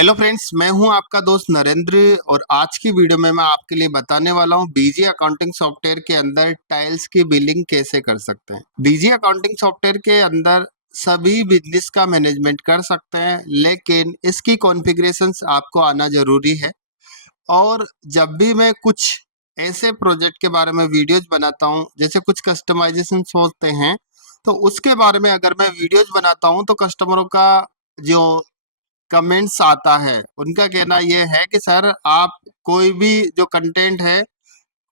Hello friends, मैं हूं आपका दोस्त नरेंद्र। और आज की वीडियो में मैं आपके लिए बताने वाला हूं बीजी अकाउंटिंग सॉफ्टवेयर के अंदर टाइल्स की बिलिंग कैसे कर सकते हैं। बीजी अकाउंटिंग सॉफ्टवेयर के अंदर सभी बिजनेस का मैनेजमेंट कर सकते हैं, लेकिन इसकी कॉन्फ़िगरेशंस आपको आना जरूरी है। और जब भी मैं कुछ ऐसे प्रोजेक्ट के बारे में वीडियोज बनाता हूं, जैसे कुछ कस्टमाइजेशन होते हैं, तो उसके बारे में अगर मैं वीडियोज बनाता हूं तो कस्टमरों का जो कमेंट्स आता है, उनका कहना ये है कि सर आप कोई भी जो कंटेंट है,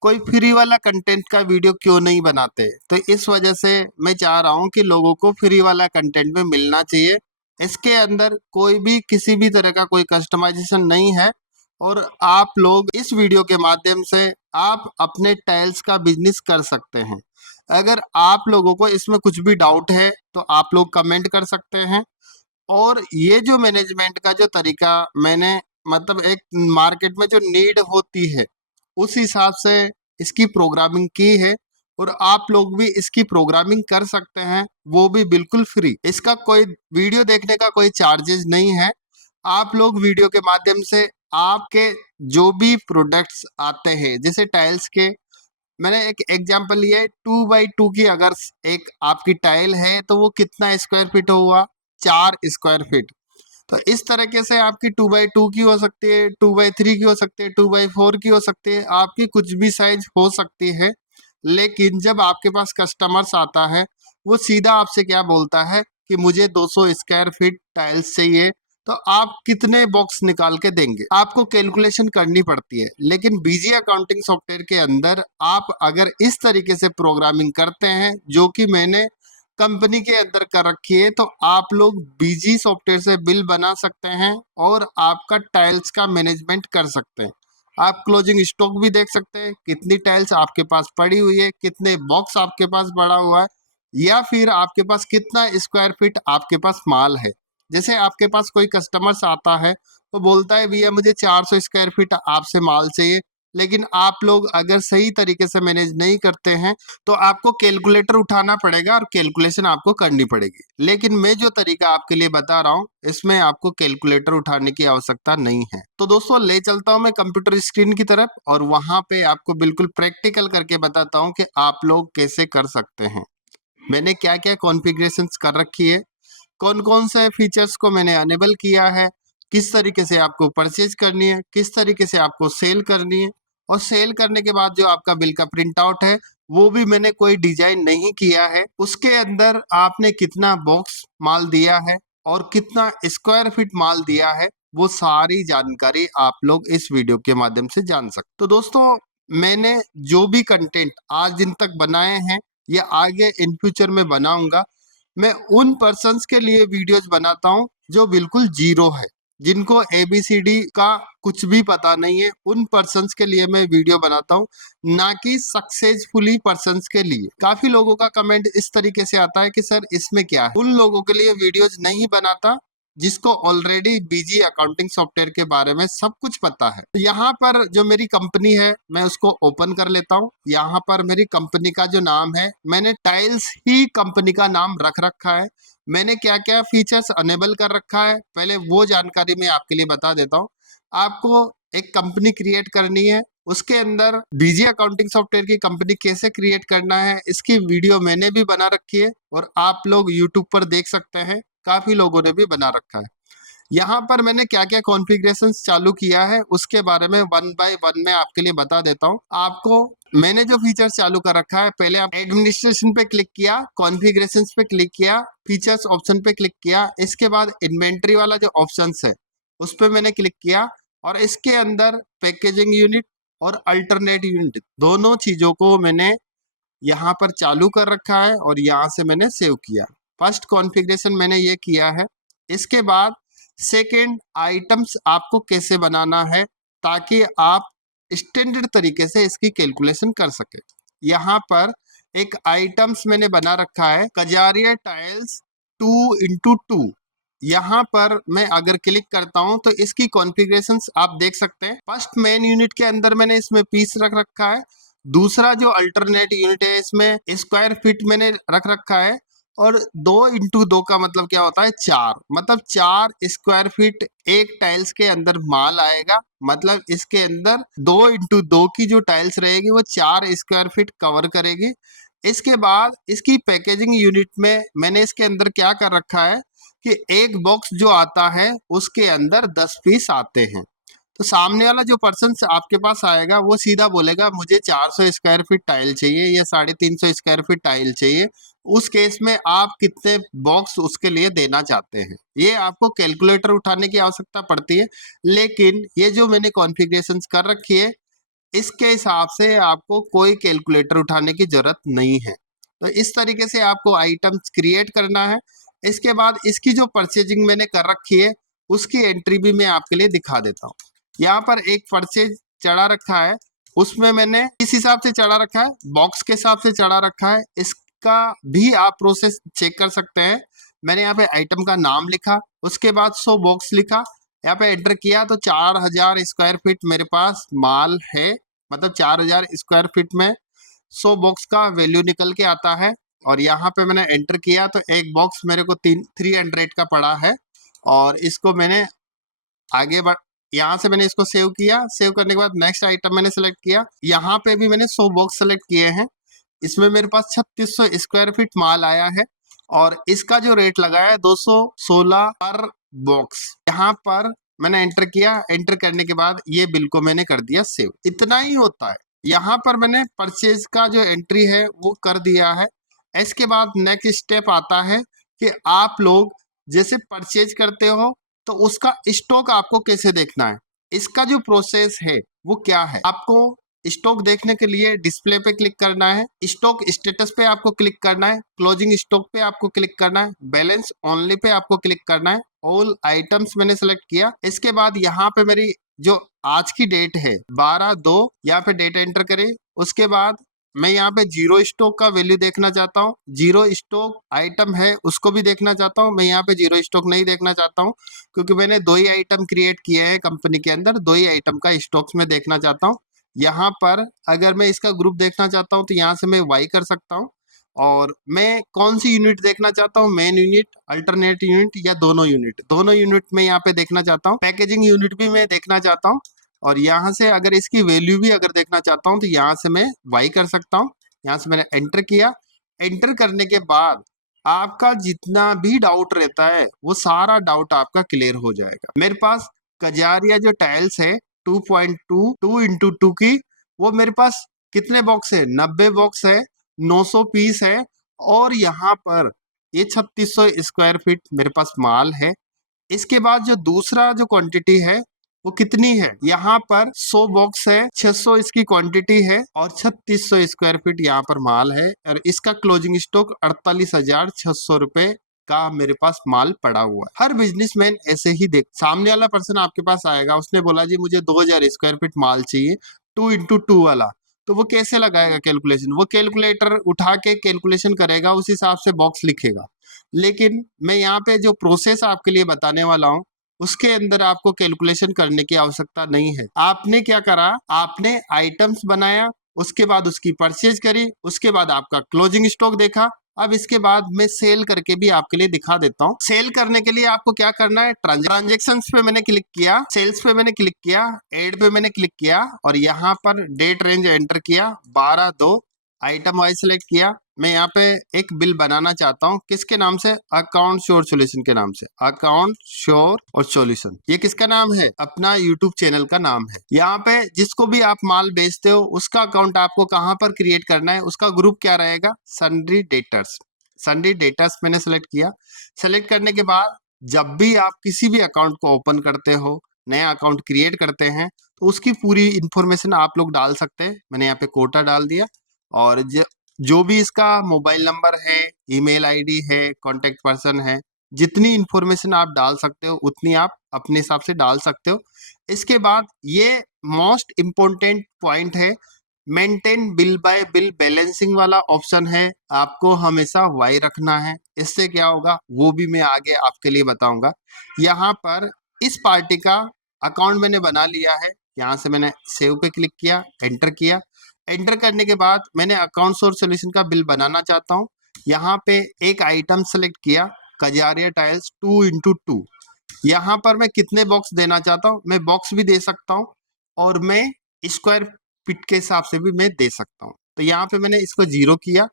कोई फ्री वाला कंटेंट का वीडियो क्यों नहीं बनाते। तो इस वजह से मैं चाह रहा हूँ कि लोगों को फ्री वाला कंटेंट में मिलना चाहिए। इसके अंदर कोई भी किसी भी तरह का कोई कस्टमाइजेशन नहीं है। और आप लोग इस वीडियो के माध्यम से आप अपने टाइल्स का बिजनेस कर सकते हैं। अगर आप लोगों को इसमें कुछ भी डाउट है तो आप लोग कमेंट कर सकते हैं। और ये जो मैनेजमेंट का जो तरीका मैंने, मतलब एक मार्केट में जो नीड होती है उस हिसाब से इसकी प्रोग्रामिंग की है। और आप लोग भी इसकी प्रोग्रामिंग कर सकते हैं, वो भी बिल्कुल फ्री। इसका कोई वीडियो देखने का कोई चार्जेस नहीं है। आप लोग वीडियो के माध्यम से आपके जो भी प्रोडक्ट्स आते हैं, जैसे टाइल्स के, मैंने एक एग्जांपल लिया है 2x2 की। अगर एक आपकी टाइल है तो वो कितना स्क्वायर फीट हुआ, 4 स्क्वायर फीट। तो इस तरीके से आपकी 2x2 की हो सकती है, 2x3 की हो सकती है, 2x4 की हो सकती है, आपकी कुछ भी साइज हो सकती है। लेकिन जब आपके पास कस्टमर्स आता है, वो सीधा आपसे क्या बोलता है कि मुझे 200 स्क्वायर फीट टाइल्स चाहिए, तो आप कितने बॉक्स निकाल के देंगे, आपको कैलकुलेशन करनी पड़ती है। लेकिन बीजी अकाउंटिंग सॉफ्टवेयर के अंदर आप अगर इस तरीके से प्रोग्रामिंग करते हैं, जो कि मैंने कंपनी के अंदर कर रखी है, तो आप लोग बीजी सॉफ्टवेयर से बिल बना सकते हैं और आपका टाइल्स का मैनेजमेंट कर सकते हैं। आप क्लोजिंग स्टॉक भी देख सकते हैं, कितनी टाइल्स आपके पास पड़ी हुई है, कितने बॉक्स आपके पास पड़ा हुआ है, या फिर आपके पास कितना स्क्वायर फीट आपके पास माल है। जैसे आपके पास कोई कस्टमर्स आता है तो बोलता है भैया मुझे 400 स्क्वायर फीट आपसे माल चाहिए। लेकिन आप लोग अगर सही तरीके से मैनेज नहीं करते हैं तो आपको कैलकुलेटर उठाना पड़ेगा और कैलकुलेशन आपको करनी पड़ेगी। लेकिन मैं जो तरीका आपके लिए बता रहा हूँ, इसमें आपको कैलकुलेटर उठाने की आवश्यकता नहीं है। तो दोस्तों, ले चलता हूँ मैं कंप्यूटर स्क्रीन की तरफ और वहां पे आपको बिल्कुल प्रैक्टिकल करके बताता हूँ कि आप लोग कैसे कर सकते हैं। मैंने क्या क्या कॉन्फ़िगरेशंस कर रखी है, कौन कौन से फीचर्स को मैंने अनेबल किया है, किस तरीके से आपको परचेज करनी है, किस तरीके से आपको सेल करनी है। और सेल करने के बाद जो आपका बिल का प्रिंट आउट है, वो भी मैंने कोई डिजाइन नहीं किया है। उसके अंदर आपने कितना बॉक्स माल दिया है और कितना स्क्वायर फीट माल दिया है, वो सारी जानकारी आप लोग इस वीडियो के माध्यम से जान सकते। तो दोस्तों, मैंने जो भी कंटेंट आज दिन तक बनाए हैं या आगे इन फ्यूचर में बनाऊंगा, मैं उन पर्सन्स के लिए वीडियोस बनाता हूं जो बिल्कुल जीरो है, जिनको एबीसीडी का कुछ भी पता नहीं है। उन पर्सन्स के लिए मैं वीडियो बनाता हूं, ना कि सक्सेसफुली पर्सन्स के लिए। काफी लोगों का कमेंट इस तरीके से आता है कि सर इसमें क्या है। उन लोगों के लिए वीडियोज नहीं बनाता जिसको ऑलरेडी बीजी अकाउंटिंग सॉफ्टवेयर के बारे में सब कुछ पता है। तो यहाँ पर जो मेरी कंपनी है, मैं उसको ओपन कर लेता हूँ। यहाँ पर मेरी कंपनी का जो नाम है, मैंने टाइल्स ही कंपनी का नाम रख रखा है। मैंने क्या क्या फीचर्स अनेबल कर रखा है, पहले वो जानकारी मैं आपके लिए बता देता हूँ। आपको एक कंपनी क्रिएट करनी है, उसके अंदर बीजी अकाउंटिंग सॉफ्टवेयर की कंपनी कैसे क्रिएट करना है, इसकी वीडियो मैंने भी बना रखी है और आप लोग यूट्यूब पर देख सकते हैं। काफी लोगों ने भी बना रखा है। यहाँ पर मैंने क्या क्या कॉन्फ़िगरेशंस चालू किया है, उसके बारे में वन बाय वन मैं आपके लिए बता देता हूँ। आपको मैंने जो फीचर्स चालू कर रखा है, पहले आप एडमिनिस्ट्रेशन पे क्लिक किया, कॉन्फ़िगरेशंस पे क्लिक किया, फीचर्स ऑप्शन पे क्लिक किया, इसके बाद इन्वेंट्री वाला जो ऑप्शन है उस पर मैंने क्लिक किया। और इसके अंदर पैकेजिंग यूनिट और अल्टरनेट यूनिट, दोनों चीजों को मैंने यहाँ पर चालू कर रखा है और यहाँ से मैंने सेव किया। फर्स्ट कॉन्फ़िगरेशन मैंने ये किया है। इसके बाद सेकेंड, आइटम्स आपको कैसे बनाना है ताकि आप स्टैंडर्ड तरीके से इसकी कैलकुलेशन कर सके। यहाँ पर एक आइटम्स मैंने बना रखा है, कजारिया टाइल्स 2x2। यहाँ पर मैं अगर क्लिक करता हूँ तो इसकी कॉन्फ़िगरेशंस आप देख सकते हैं। फर्स्ट मेन यूनिट के अंदर मैंने इसमें पीस रख रखा है। दूसरा जो अल्टरनेट यूनिट है, इसमें स्क्वायर फीट मैंने रख रखा है। और 2 × 2 का मतलब क्या होता है 4, मतलब 4 स्क्वायर फीट एक टाइल्स के अंदर माल आएगा। मतलब इसके अंदर 2 × 2 की जो टाइल्स रहेगी वो 4 स्क्वायर फीट कवर करेगी। इसके बाद इसकी पैकेजिंग यूनिट में मैंने इसके अंदर क्या कर रखा है कि एक बॉक्स जो आता है उसके अंदर 10 पीस आते हैं। तो सामने वाला जो पर्सन आपके पास आएगा वो सीधा बोलेगा मुझे 400 स्क्वायर फीट टाइल चाहिए या 350 स्क्वायर फीट टाइल चाहिए। उस केस में आप कितने बॉक्स उसके लिए देना चाहते हैं, ये आपको कैलकुलेटर उठाने की आवश्यकता पड़ती है। लेकिन ये जो मैंने कॉन्फ़िगरेशंस कर रखी है इसके हिसाब से आपको कोई कैलकुलेटर उठाने की जरूरत नहीं है। तो इस तरीके से आपको आइटम्स क्रिएट करना है। इसके बाद इसकी जो परचेजिंग मैंने कर रखी है उसकी एंट्री भी मैं आपके लिए दिखा देता हूँ। यहाँ पर एक परचेज चढ़ा रखा है, उसमें मैंने इस हिसाब से चढ़ा रखा है, बॉक्स के हिसाब से चढ़ा रखा है। इसका भी आप प्रोसेस चेक कर सकते हैं। मैंने यहाँ पे आइटम का नाम लिखा, उसके बाद 100 बॉक्स लिखा, यहाँ पे एंटर किया तो 4000 स्क्वायर फीट मेरे पास माल है। मतलब 4000 स्क्वायर फीट में 100 बॉक्स का वैल्यू निकल के आता है। और यहाँ पे मैंने एंटर किया तो एक बॉक्स मेरे को 300 का पड़ा है और इसको मैंने आगे बढ़ यहाँ से मैंने इसको सेव किया। सेव करने के बाद नेक्स्ट आइटम मैंने सेलेक्ट किया। यहाँ पे भी मैंने 100 बॉक्स सेलेक्ट किए हैं। इसमें मेरे पास 3600 स्क्वायर फीट माल आया है और इसका जो रेट लगा है 216 पर बॉक्स। यहाँ पर मैंने एंटर किया। एंटर करने के बाद ये बिल को मैंने कर दिया सेव। इतना ही होता है। यहाँ पर मैंने परचेज का जो एंट्री है वो कर दिया है। इसके बाद नेक्स्ट स्टेप आता है कि आप लोग जैसे परचेज करते हो तो उसका स्टॉक आपको कैसे देखना है। इसका जो प्रोसेस है वो क्या है, आपको स्टॉक देखने के लिए डिस्प्ले पे क्लिक करना है, स्टॉक स्टेटस पे आपको क्लिक करना है, क्लोजिंग स्टॉक पे आपको क्लिक करना है, बैलेंस ओनली पे आपको क्लिक करना है। ऑल आइटम्स मैंने सेलेक्ट किया। इसके बाद यहाँ पे मेरी जो आज की डेट है 12/2, यहाँ पे डेट एंटर करें। उसके बाद मैं यहाँ पे जीरो स्टॉक का वैल्यू देखना चाहता हूँ, जीरो स्टॉक आइटम है उसको भी देखना चाहता हूँ। मैं यहाँ पे जीरो स्टॉक नहीं देखना चाहता हूँ क्योंकि मैंने 2 ही आइटम क्रिएट किए हैं कंपनी के अंदर, 2 ही आइटम का स्टॉक्स में देखना चाहता हूँ। यहाँ पर अगर मैं इसका ग्रुप देखना चाहता हूँ तो यहाँ से मैं वाई कर सकता हूँ। और मैं कौन सी यूनिट देखना चाहता हूँ, मेन यूनिट, अल्टरनेट यूनिट या दोनों यूनिट में यहाँ पे देखना चाहता हूँ। पैकेजिंग यूनिट भी मैं देखना चाहता हूँ और यहाँ से अगर इसकी वैल्यू भी अगर देखना चाहता हूँ तो यहाँ से मैं वाई कर सकता हूँ। यहाँ से मैंने एंटर किया। एंटर करने के बाद आपका जितना भी डाउट रहता है वो सारा डाउट आपका क्लियर हो जाएगा। मेरे पास कजारिया जो टाइल्स है 2.2 2x2 की, वो मेरे पास कितने बॉक्स है, 90 बॉक्स है, 900 पीस है और यहाँ पर ये 3600 स्क्वायर फीट मेरे पास माल है। इसके बाद जो दूसरा जो क्वांटिटी है वो कितनी है, यहाँ पर 100 बॉक्स है, 600 इसकी क्वांटिटी है और 3600 स्क्वायर फीट यहाँ पर माल है और इसका क्लोजिंग स्टॉक 48,600 रुपए का मेरे पास माल पड़ा हुआ है। हर बिजनेसमैन ऐसे ही देख, सामने वाला पर्सन आपके पास आएगा, उसने बोला जी मुझे 2000 स्क्वायर फीट माल चाहिए 2x2 वाला, तो वो कैसे लगाएगा कैलकुलेशन, वो कैलकुलेटर उठा के कैलकुलेशन करेगा, उस हिसाब से बॉक्स लिखेगा। लेकिन मैं यहाँ पे जो प्रोसेस आपके लिए बताने वाला हूँ उसके अंदर आपको कैलकुलेशन करने की आवश्यकता नहीं है। आपने क्या करा, आपने आइटम्स बनाया, उसके बाद उसकी परचेज करी, उसके बाद आपका क्लोजिंग स्टॉक देखा। अब इसके बाद मैं सेल करके भी आपके लिए दिखा देता हूँ। सेल करने के लिए आपको क्या करना है, ट्रांजेक्शंस पे मैंने क्लिक किया, सेल्स पे मैंने क्लिक किया, एड पे मैंने क्लिक किया और यहाँ पर डेट रेंज एंटर किया 12/2, आइटम वाइज सेलेक्ट किया। मैं यहाँ पे एक बिल बनाना चाहता हूँ, किसके नाम से, अकाउंट श्योर सॉल्यूशन के नाम से, अकाउंट श्योर और सॉल्यूशन। ये किसका नाम है, अपना यूट्यूब चैनल का नाम है। यहाँ पे जिसको भी आप माल बेचते हो उसका अकाउंट आपको कहाँ पर क्रिएट करना है, उसका ग्रुप क्या रहेगा, सन्ड्री डेटर्स। सन्ड्री डेटर्स मैंने सेलेक्ट किया। सेलेक्ट करने के बाद जब भी आप किसी भी अकाउंट को ओपन करते हो, नया अकाउंट क्रिएट करते हैं, तो उसकी पूरी इंफॉर्मेशन आप लोग डाल सकते हैं। मैंने यहाँ पे कोटा डाल दिया और जो भी इसका मोबाइल नंबर है, ईमेल आईडी है, कांटेक्ट पर्सन है, जितनी इंफॉर्मेशन आप डाल सकते हो उतनी आप अपने हिसाब से डाल सकते हो। इसके बाद ये मोस्ट इम्पोर्टेंट पॉइंट है, maintain bill bye bill balancing वाला ऑप्शन है, आपको हमेशा वाई रखना है। इससे क्या होगा वो भी मैं आगे आपके लिए बताऊंगा। यहाँ पर इस पार्टी का अकाउंट मैंने बना लिया है। यहाँ से मैंने सेव पे क्लिक किया, एंटर किया। एंटर करने के बाद मैंने अकाउंट सोर्स सॉल्यूशन का बिल बनाना चाहता हूँ। यहाँ पे एक आइटम सेलेक्ट किया, कजारिया टाइल्स 2x2। यहाँ पर मैं कितने बॉक्स देना चाहता हूँ, मैं बॉक्स भी दे सकता हूँ और मैं स्क्वायर फीट के हिसाब से भी मैं दे सकता हूँ। तो यहाँ पे मैंने इसको 0 किया।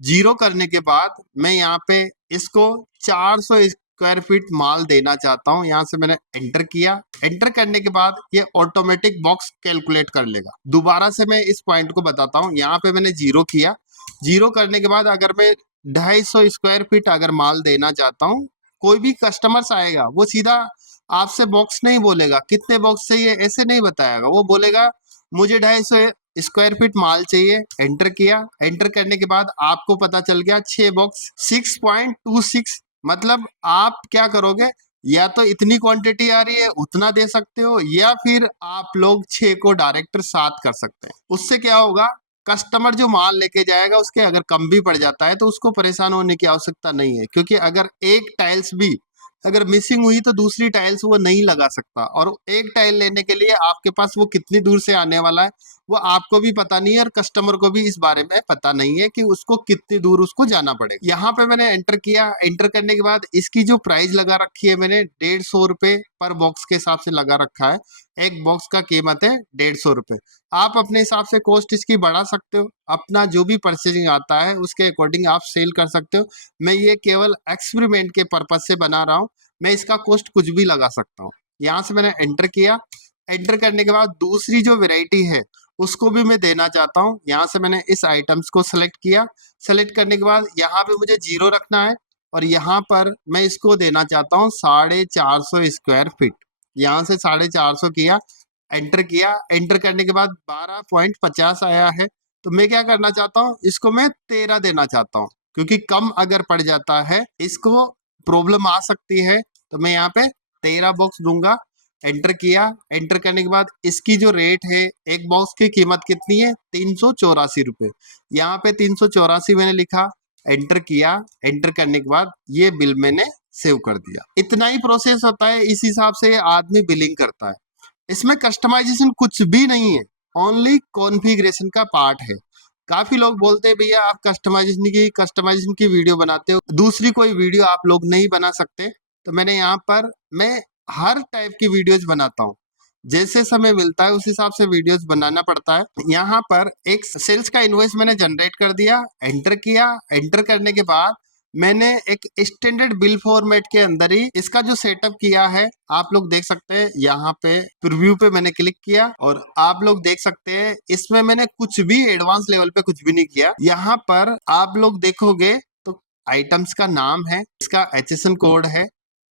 0 करने के बाद मैं यहाँ पे इसको 400 स्क्वायर फीट माल देना चाहता हूँ। यहाँ से मैंने एंटर किया। एंटर करने के बाद ये ऑटोमेटिक बॉक्स कैलकुलेट कर लेगा। दोबारा से मैं इस पॉइंट को बताता हूँ। यहाँ पे मैंने 0 किया। 0 करने के बाद अगर मैं 250 स्क्वायर फीट अगर माल देना चाहता हूँ, कोई भी कस्टमर्स आएगा वो सीधा आपसे बॉक्स नहीं बोलेगा, कितने बॉक्स चाहिए ऐसे नहीं बताएगा, वो बोलेगा मुझे 250 स्क्वायर फीट माल चाहिए। एंटर किया। एंटर करने के बाद आपको पता चल गया 6 बॉक्स 6.26। मतलब आप क्या करोगे, या तो इतनी क्वांटिटी आ रही है उतना दे सकते हो, या फिर आप लोग 6 को डायरेक्ट 7 कर सकते हैं। उससे क्या होगा, कस्टमर जो माल लेके जाएगा उसके अगर कम भी पड़ जाता है तो उसको परेशान होने की आवश्यकता नहीं है, क्योंकि अगर एक टाइल्स भी अगर मिसिंग हुई तो दूसरी टाइल्स वो नहीं लगा सकता। और एक टाइल लेने के लिए आपके पास वो कितनी दूर से आने वाला है वो आपको भी पता नहीं है, और कस्टमर को भी इस बारे में पता नहीं है कि उसको कितनी दूर उसको जाना पड़ेगा। यहाँ पे मैंने एंटर किया। एंटर करने के बाद इसकी जो प्राइस लगा रखी है मैंने 150 रुपए पर बॉक्स के हिसाब से लगा रखा है। एक बॉक्स का कीमत है 150 रुपए। आप अपने हिसाब से कॉस्ट इसकी बढ़ा सकते हो, अपना जो भी परचेजिंग आता है उसके अकॉर्डिंग आप सेल कर सकते हो। मैं ये केवल एक्सपेरिमेंट के पर्पज से बना रहा हूँ, मैं इसका कॉस्ट कुछ भी लगा सकता हूँ। यहाँ से मैंने एंटर किया। एंटर करने के बाद दूसरी जो वेराइटी है उसको भी मैं देना चाहता हूँ। यहाँ से मैंने इस आइटम्स को सेलेक्ट किया। सेलेक्ट करने के बाद यहाँ पे मुझे 0 रखना है, और यहाँ पर मैं इसको देना चाहता हूँ 450 स्क्वायर फीट। यहाँ से 450 किया। एंटर किया। एंटर करने के बाद 12.50 आया है। तो मैं क्या करना चाहता हूँ, इसको मैं 13 देना चाहता हूँ, क्योंकि कम अगर पड़ जाता है इसको प्रॉब्लम आ सकती है। तो मैं यहाँ पे 13 बॉक्स दूंगा। एंटर किया। एंटर करने के बाद इसकी जो रेट है, एक बॉक्स की कीमत कितनी है, 384 रुपए। यहाँ पे 384 मैंने लिखा। एंटर किया। एंटर करने के बाद ये बिल मैंने सेव कर दिया। इतना ही प्रोसेस होता है, इस हिसाब से आदमी बिलिंग करता है। इसमें कस्टमाइजेशन कुछ भी नहीं है, ओनली कॉन्फ़िगरेशन का पार्ट है। काफी लोग बोलते हैं भैया आप कस्टमाइजेशन की वीडियो बनाते हो, दूसरी कोई वीडियो आप लोग नहीं बना सकते। तो मैंने यहाँ पर मैं हर टाइप की वीडियोज बनाता हूँ, जैसे समय मिलता है उस हिसाब से वीडियोज बनाना पड़ता है। यहाँ पर एक सेल्स का इनवॉइस मैंने जनरेट कर दिया। एंटर किया। एंटर करने के बाद मैंने एक स्टैंडर्ड बिल फॉर्मेट के अंदर ही इसका जो सेटअप किया है आप लोग देख सकते हैं। यहाँ पे प्रीव्यू पे मैंने क्लिक किया और आप लोग देख सकते हैं इसमें मैंने कुछ भी एडवांस लेवल पे कुछ भी नहीं किया। यहाँ पर आप लोग देखोगे तो आइटम्स का नाम है, इसका HSN कोड है,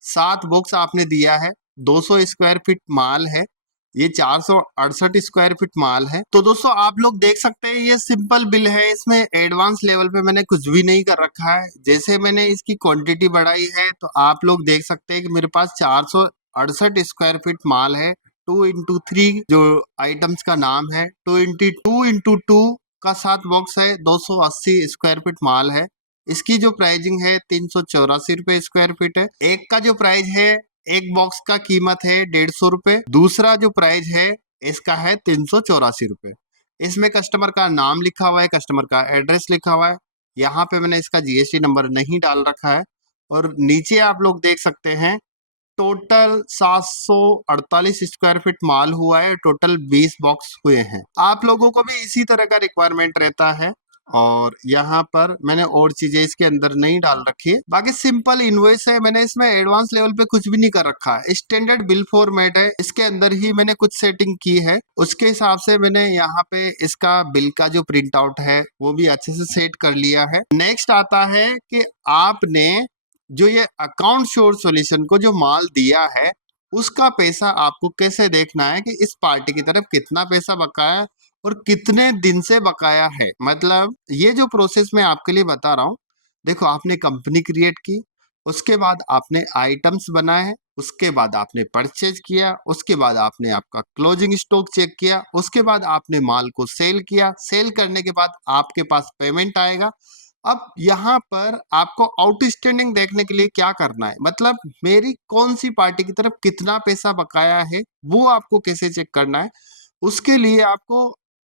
7 बॉक्स आपने दिया है, 200 स्क्वायर फीट माल है, ये 468 स्क्वायर फीट माल है। तो दोस्तों आप लोग देख सकते हैं ये सिंपल बिल है, इसमें एडवांस लेवल पे मैंने कुछ भी नहीं कर रखा है। जैसे मैंने इसकी क्वांटिटी बढ़ाई है तो आप लोग देख सकते हैं कि मेरे पास 468 स्क्वायर फीट माल है। 2x3 जो आइटम्स का नाम है, 2x2 का 7 बॉक्स है, 280 स्क्वायर फीट माल है। इसकी जो प्राइसिंग है 384 रुपए स्क्वायर फीट है। एक का जो प्राइस है, एक बॉक्स का कीमत है 150 रुपए। दूसरा जो प्राइस है इसका है 384 रुपए। इसमें कस्टमर का नाम लिखा हुआ है, कस्टमर का एड्रेस लिखा हुआ है। यहाँ पे मैंने इसका GST नंबर नहीं डाल रखा है। और नीचे आप लोग देख सकते हैं टोटल 748 स्क्वायर फीट माल हुआ है, टोटल 20 बॉक्स हुए हैं। आप लोगों को भी इसी तरह का रिक्वायरमेंट रहता है। और यहाँ पर मैंने और चीजें इसके अंदर नहीं डाल रखी है, बाकी सिंपल इनवॉइस है। मैंने इसमें एडवांस लेवल पे कुछ भी नहीं कर रखा है, स्टैंडर्ड बिल फॉर्मेट है, इसके अंदर ही मैंने कुछ सेटिंग की है। उसके हिसाब से मैंने यहाँ पे इसका बिल का जो प्रिंट आउट है वो भी अच्छे से सेट कर लिया है। नेक्स्ट आता है कि आपने जो ये अकाउंट शोर सॉल्यूशन को जो माल दिया है उसका पैसा आपको कैसे देखना है कि इस पार्टी की तरफ कितना पैसा बकाया है और कितने दिन से बकाया है। मतलब ये जो प्रोसेस मैं आपके लिए बता रहा हूँ, देखो आपने कंपनी क्रिएट की, उसके बाद आपने आइटम्स बनाए, उसके बाद आपने परचेज किया, उसके बाद आपने आपका क्लोजिंग स्टॉक चेक किया, उसके बाद आपने माल को सेल किया, सेल करने के बाद आपके पास पेमेंट आएगा। अब यहाँ पर आपको आउटस्टैंडिंग देखने के लिए क्या करना है, मतलब मेरी कौन सी पार्टी की तरफ कितना पैसा बकाया है वो आपको कैसे चेक करना है। उसके लिए आपको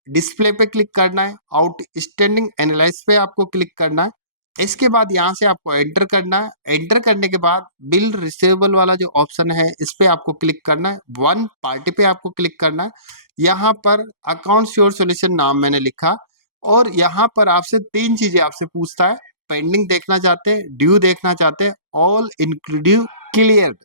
डिस्प्ले पे क्लिक करना है, आउटस्टैंडिंग एनालाइज पे आपको क्लिक करना है। इसके बाद यहाँ से आपको एंटर करना है। एंटर करने के बाद बिल रिसीवेबल वाला जो ऑप्शन है इस पे आपको क्लिक करना है। वन पार्टी पे आपको क्लिक करना है। यहाँ पर अकाउंट्स योर सॉल्यूशन नाम मैंने लिखा और यहाँ पर आपसे तीन चीजें आपसे पूछता है। पेंडिंग देखना चाहते हैं, ड्यू देखना चाहते हैं, ऑल इंक्लूडिव क्लियर,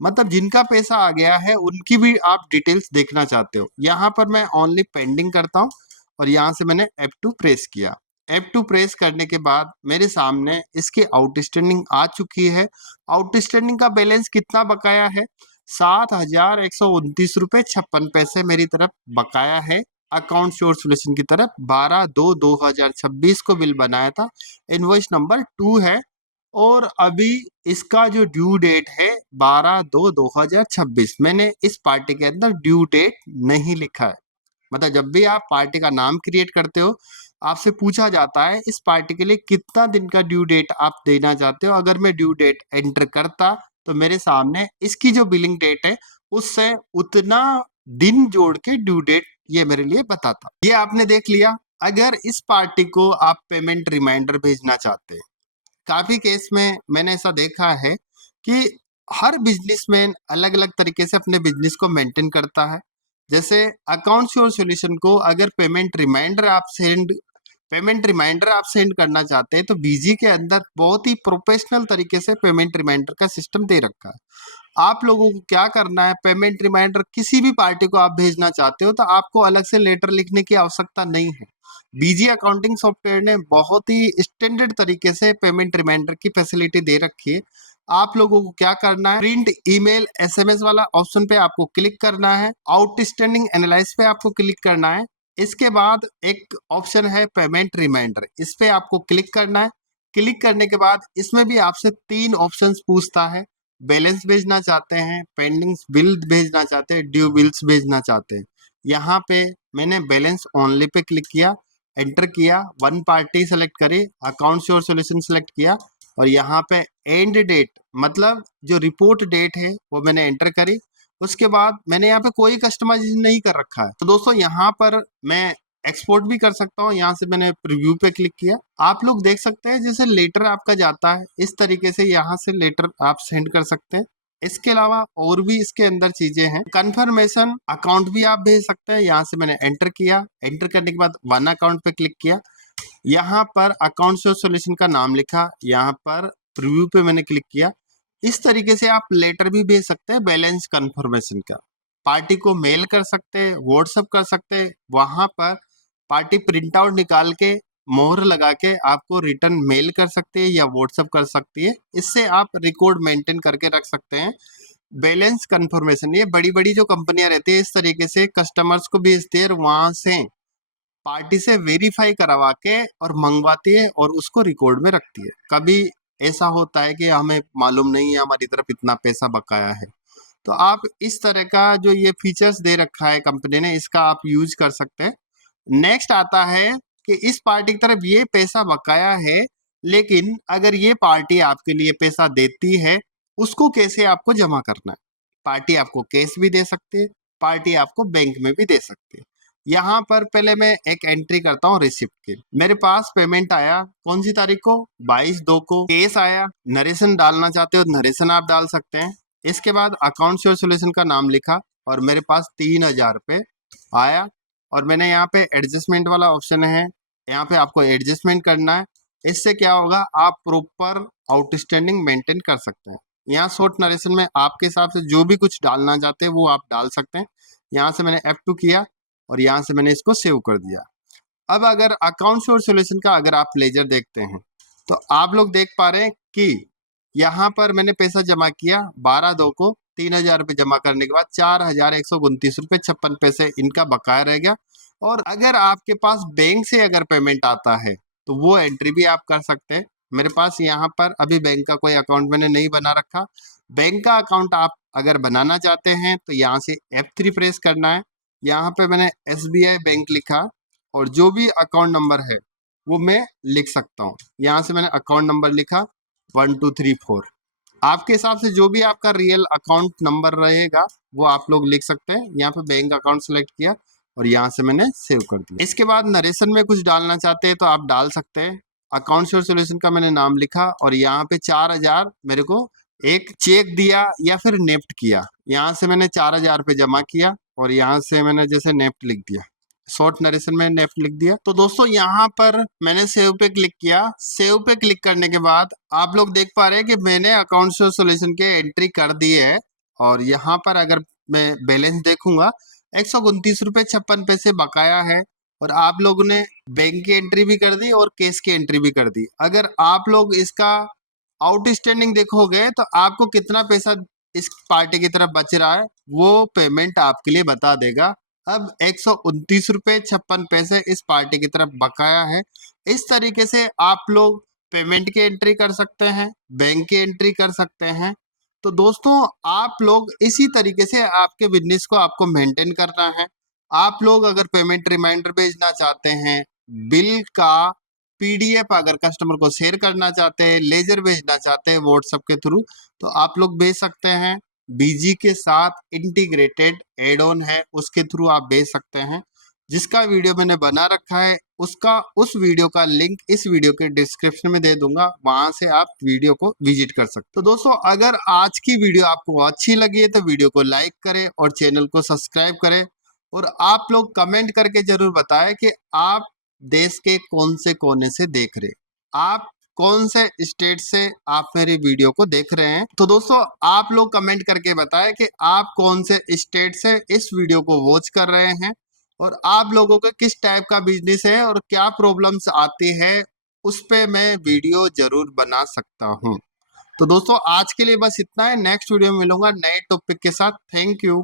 मतलब जिनका पैसा आ गया है उनकी भी आप डिटेल्स देखना चाहते हो। यहाँ पर मैं ओनली पेंडिंग करता हूँ और यहाँ से मैंने F2 प्रेस किया। F2 प्रेस करने के बाद मेरे सामने इसकी आउटस्टैंडिंग आ चुकी है। आउटस्टैंडिंग का बैलेंस कितना बकाया है? 7,129 रुपये 56 पैसे मेरी तरफ बकाया है। अकाउंट श्योर सॉल्यूशन की तरफ 12/2/2026 को बिल बनाया था। इनवॉइस नंबर 2 है और अभी इसका जो ड्यू डेट है 12/2/2026। मैंने इस पार्टी के अंदर ड्यू डेट नहीं लिखा है। मतलब जब भी आप पार्टी का नाम क्रिएट करते हो आपसे पूछा जाता है इस पार्टी के लिए कितना दिन का ड्यू डेट आप देना चाहते हो। अगर मैं ड्यू डेट एंटर करता तो मेरे सामने इसकी जो बिलिंग डेट है उससे उतना दिन जोड़ के ड्यू डेट ये मेरे लिए बताता। ये आपने देख लिया। अगर इस पार्टी को आप पेमेंट रिमाइंडर भेजना चाहते हैं, काफी केस में मैंने ऐसा देखा है कि हर बिजनेसमैन अलग अलग तरीके से अपने बिजनेस को मेंटेन करता है। जैसे अकाउंट्स योर सॉल्यूशन को अगर पेमेंट रिमाइंडर आप सेंड करना चाहते हैं तो बीजी के अंदर बहुत ही प्रोफेशनल तरीके से पेमेंट रिमाइंडर का सिस्टम दे रखा है। आप लोगों को क्या करना है, पेमेंट रिमाइंडर किसी भी पार्टी को आप भेजना चाहते हो तो आपको अलग से लेटर लिखने की आवश्यकता नहीं है। बीजी अकाउंटिंग सॉफ्टवेयर ने बहुत ही स्टैंडर्ड तरीके से पेमेंट रिमाइंडर की फैसिलिटी दे रखी है। आप लोगों को क्या करना है, प्रिंट ईमेल एसएमएस वाला ऑप्शन पे आपको क्लिक करना है। आउटस्टैंडिंग एनालाइज पे आपको क्लिक करना है। इसके बाद एक ऑप्शन है पेमेंट रिमाइंडर, इस पे आपको क्लिक करना है। क्लिक करने के बाद इसमें भी आपसे तीन ऑप्शंस पूछता है। बैलेंस भेजना चाहते हैं, पेंडिंग बिल भेजना चाहते हैं, ड्यू बिल्स भेजना चाहते हैं। यहाँ पे मैंने बैलेंस ओनली पे क्लिक किया, एंटर किया, वन पार्टी सेलेक्ट करी, अकाउंट श्योर सॉल्यूशन सेलेक्ट किया और यहाँ पे एंड डेट मतलब जो रिपोर्ट डेट है वो मैंने एंटर करी। उसके बाद मैंने यहाँ पे कोई कस्टमाइजेशन नहीं कर रखा है। तो दोस्तों यहाँ पर मैं एक्सपोर्ट भी कर सकता हूँ। यहाँ से मैंने प्रीव्यू पे क्लिक किया। आप लोग देख सकते हैं जैसे लेटर आपका जाता है इस तरीके से यहाँ से लेटर आप सेंड कर सकते हैं। इसके अलावा और भी इसके अंदर चीजें हैं। कंफर्मेशन अकाउंट भी आप भेज सकते हैं। यहाँ से मैंने एंटर किया, एंटर करने के बाद वन अकाउंट पे क्लिक किया। यहाँ पर अकाउंट सॉल्यूशन का नाम लिखा, यहाँ पर प्रीव्यू पे मैंने क्लिक किया। इस तरीके से आप लेटर भी भेज सकते हैं बैलेंस कंफर्मेशन का। पार्टी को मेल कर सकते हैं, व्हाट्सएप कर सकते हैं। वहां पर पार्टी प्रिंट आउट निकाल के मोहर लगा के आपको रिटर्न मेल कर सकती है या व्हाट्सएप कर सकती है। इससे आप रिकॉर्ड मेंटेन करके रख सकते हैं। बैलेंस कंफर्मेशन ये बड़ी बड़ी जो कंपनियां रहती है इस तरीके से कस्टमर्स को भेजती है और वहां से पार्टी से वेरीफाई करवा के और मंगवाती है और उसको रिकॉर्ड में रखती है। कभी ऐसा होता है कि हमें मालूम नहीं है हमारी तरफ इतना पैसा बकाया है, तो आप इस तरह का जो ये फीचर्स दे रखा है कंपनी ने इसका आप यूज कर सकते हैं। नेक्स्ट आता है कि इस पार्टी की तरफ ये पैसा बकाया है, लेकिन अगर ये पार्टी आपके लिए पैसा देती है उसको कैसे आपको जमा करना है। पार्टी आपको कैश भी दे सकती है, पार्टी आपको बैंक में भी दे सकती है। यहाँ पर पहले मैं एक एंट्री करता हूँ रिसिप्ट की। मेरे पास पेमेंट आया कौन सी तारीख को, 22/2 को। केस आया, नरेशन डालना चाहते हो नरेशन आप डाल सकते हैं। इसके बाद अकाउंट श्योर सॉल्यूशन का नाम लिखा और मेरे पास 3,000 रुपये आया और मैंने यहाँ पे एडजस्टमेंट वाला ऑप्शन है, यहाँ पे आपको एडजस्टमेंट करना है। इससे क्या होगा, आप प्रॉपर आउटस्टैंडिंग मेंटेन कर सकते हैं। यहाँ शॉर्ट नरेशन में आपके हिसाब से जो भी कुछ डालना चाहते हैं वो आप डाल सकते हैं। यहाँ से मैंने F2 किया और यहाँ से मैंने इसको सेव कर दिया। अब अगर अकाउंट श्योर सॉल्यूशन का अगर आप लेजर देखते हैं तो आप लोग देख पा रहे हैं कि यहाँ पर मैंने पैसा जमा किया 12/2 को। 3,000 रुपये जमा करने के बाद 4,129 रुपये 56 पैसे इनका बकाया रह गया। और अगर आपके पास बैंक से अगर पेमेंट आता है तो वो एंट्री भी आप कर सकते हैं। मेरे पास यहाँ पर अभी बैंक का कोई अकाउंट मैंने नहीं बना रखा। बैंक का अकाउंट आप अगर बनाना चाहते हैं तो यहाँ से F3 प्रेस करना है। यहाँ पे मैंने SBI बैंक लिखा और जो भी अकाउंट नंबर है वो मैं लिख सकता हूँ। यहाँ से मैंने अकाउंट नंबर लिखा 1234। आपके हिसाब से जो भी आपका रियल अकाउंट नंबर रहेगा वो आप लोग लिख सकते हैं। यहाँ पे बैंक अकाउंट सेलेक्ट किया और यहाँ से मैंने सेव कर दिया। इसके बाद नरेशन में कुछ डालना चाहते हैं तो आप डाल सकते हैं। अकाउंट सोल्यूशन का मैंने नाम लिखा और यहाँ पे 4000 मेरे को एक चेक दिया या फिर नेफ्ट किया। यहाँ से मैंने 4000 पे जमा किया और यहाँ से मैंने जैसे नेफ्ट लिख दिया, शॉर्ट नरेशन में नेफ्ट लिख दिया। तो दोस्तों यहाँ पर मैंने सेव पे क्लिक किया। सेव पे क्लिक करने के बाद आप लोग देख पा रहे हैं कि मैंने अकाउंट सोल्यूशन के एंट्री कर दी है और यहाँ पर अगर मैं बैलेंस देखूंगा 129 रुपये 56 पैसे बकाया है और आप लोगों ने बैंक की एंट्री भी कर दी और कैश की एंट्री भी कर दी। अगर आप लोग इसका आउटस्टैंडिंग देखोगे तो आपको कितना पैसा इस पार्टी की तरफ बच रहा है वो पेमेंट आपके लिए बता देगा। अब 129 रुपये 56 पैसे इस पार्टी की तरफ बकाया है। इस तरीके से आप लोग पेमेंट की एंट्री कर सकते हैं, बैंक की एंट्री कर सकते हैं। तो दोस्तों आप लोग इसी तरीके से आपके बिजनेस को आपको मेंटेन करना है। आप लोग अगर पेमेंट रिमाइंडर भेजना चाहते हैं, बिल का पीडीएफ अगर कस्टमर को शेयर करना चाहते हैं, लेजर भेजना चाहते हैं व्हाट्सएप के थ्रू, तो आप लोग भेज सकते हैं। बीजी के साथ इंटीग्रेटेड एड ऑन है, उसके थ्रू आप भेज सकते हैं। जिसका वीडियो मैंने बना रखा है उस वीडियो का लिंक इस वीडियो के डिस्क्रिप्शन में दे दूंगा, वहां से आप वीडियो को विजिट कर सकते हो। तो दोस्तों अगर आज की वीडियो आपको अच्छी लगी है तो वीडियो को लाइक करें और चैनल को सब्सक्राइब करें और आप लोग कमेंट करके जरूर बताएं कि आप देश के कौन से कोने से देख रहे, आप कौन से स्टेट से आप मेरी वीडियो को देख रहे हैं। तो दोस्तों आप लोग कमेंट करके बताएं कि आप कौन से स्टेट से इस वीडियो को वॉच कर रहे हैं और आप लोगों का किस टाइप का बिजनेस है और क्या प्रॉब्लम्स आती है, उस पे मैं वीडियो जरूर बना सकता हूं। तो दोस्तों आज के लिए बस इतना है, नेक्स्ट वीडियो में मिलूंगा नए टॉपिक के साथ। Thank you.